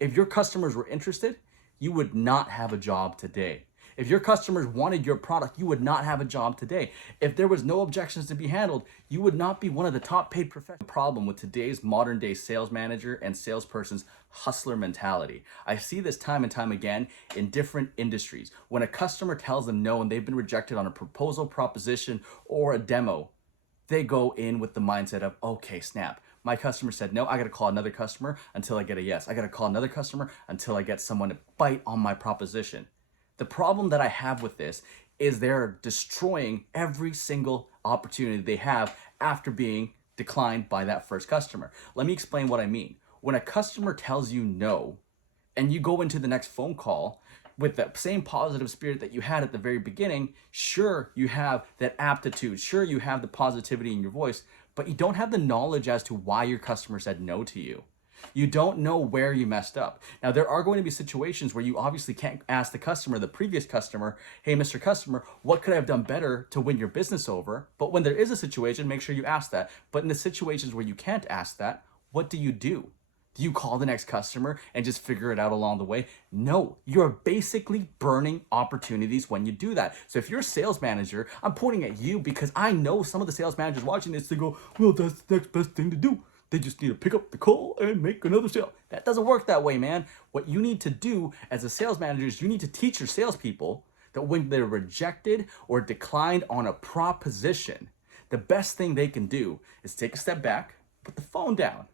If your customers were interested, you would not have a job today. If your customers wanted your product, you would not have a job today. If there was no objections to be handled, you would not be one of the top paid professionals. The problem with today's modern day sales manager and salesperson's hustler mentality. I see this time and time again in different industries. When a customer tells them no and they've been rejected on a proposal, proposition, or a demo, they go in with the mindset of, okay, snap. My customer said no, I gotta call another customer until I get a yes. I gotta call another customer until I get someone to bite on my proposition. The problem that I have with this is they're destroying every single opportunity they have after being declined by that first customer. Let me explain what I mean. When a customer tells you no, and you go into the next phone call with that same positive spirit that you had at the very beginning, sure, you have that aptitude, sure, you have the positivity in your voice, but you don't have the knowledge as to why your customer said no to you. You don't know where you messed up. Now, there are going to be situations where you obviously can't ask the customer, the previous customer, hey, Mr. Customer, what could I have done better to win your business over? But when there is a situation, make sure you ask that. But in the situations where you can't ask that, what do? Do you call the next customer and just figure it out along the way? No, you're basically burning opportunities when you do that. So if you're a sales manager, I'm pointing at you because I know some of the sales managers watching this, they go, well, that's the next best thing to do. They just need to pick up the call and make another sale. That doesn't work that way, man. What you need to do as a sales manager is you need to teach your salespeople that when they're rejected or declined on a proposition, the best thing they can do is take a step back, put the phone down,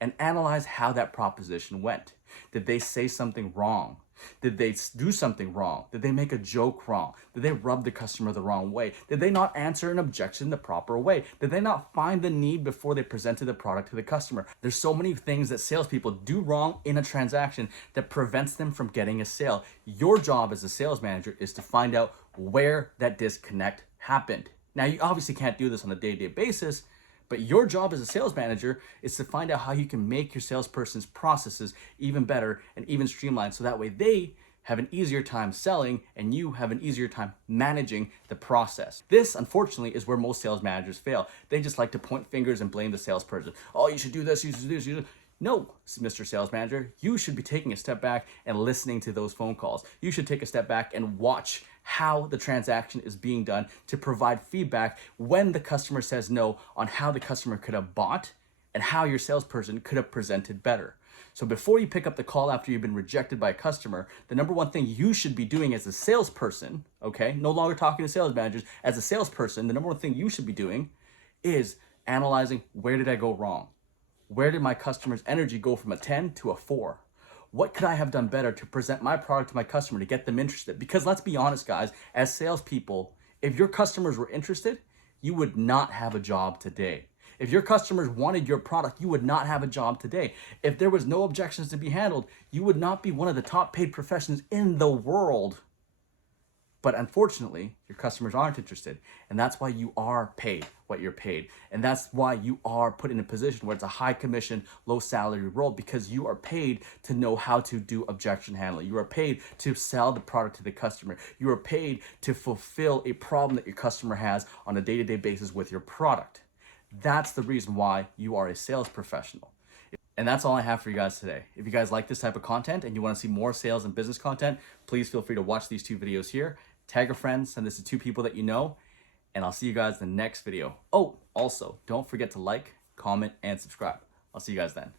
and analyze how that proposition went. Did they say something wrong? Did they do something wrong? Did they make a joke wrong? Did they rub the customer the wrong way? Did they not answer an objection the proper way? Did they not find the need before they presented the product to the customer? There's so many things that salespeople do wrong in a transaction that prevents them from getting a sale. Your job as a sales manager is to find out where that disconnect happened. Now, you obviously can't do this on a day-to-day basis, but your job as a sales manager is to find out how you can make your salesperson's processes even better and even streamlined so that way they have an easier time selling and you have an easier time managing the process. This, unfortunately, is where most sales managers fail. They just like to point fingers and blame the salesperson. Oh, you should do this, you should do this, you should. No, Mr. Sales Manager, you should be taking a step back and listening to those phone calls. You should take a step back and watch how the transaction is being done to provide feedback when the customer says no on how the customer could have bought and how your salesperson could have presented better. So before you pick up the call after you've been rejected by a customer, the number one thing you should be doing as a salesperson, okay, no longer talking to sales managers, as a salesperson, the number one thing you should be doing is analyzing, where did I go wrong? Where did my customer's energy go from a 10 to a 4? What could I have done better to present my product to my customer to get them interested? Because let's be honest, guys, as salespeople, if your customers were interested, you would not have a job today. If your customers wanted your product, you would not have a job today. If there was no objections to be handled, you would not be one of the top paid professions in the world. But unfortunately, your customers aren't interested. And that's why you are paid what you're paid. And that's why you are put in a position where it's a high commission, low salary role, because you are paid to know how to do objection handling. You are paid to sell the product to the customer. You are paid to fulfill a problem that your customer has on a day-to-day basis with your product. That's the reason why you are a sales professional. And that's all I have for you guys today. If you guys like this type of content and you want to see more sales and business content, please feel free to watch these 2 videos here. Tag a friend, send this to 2 people that you know, and I'll see you guys in the next video. Oh, also, don't forget to like, comment, and subscribe. I'll see you guys then.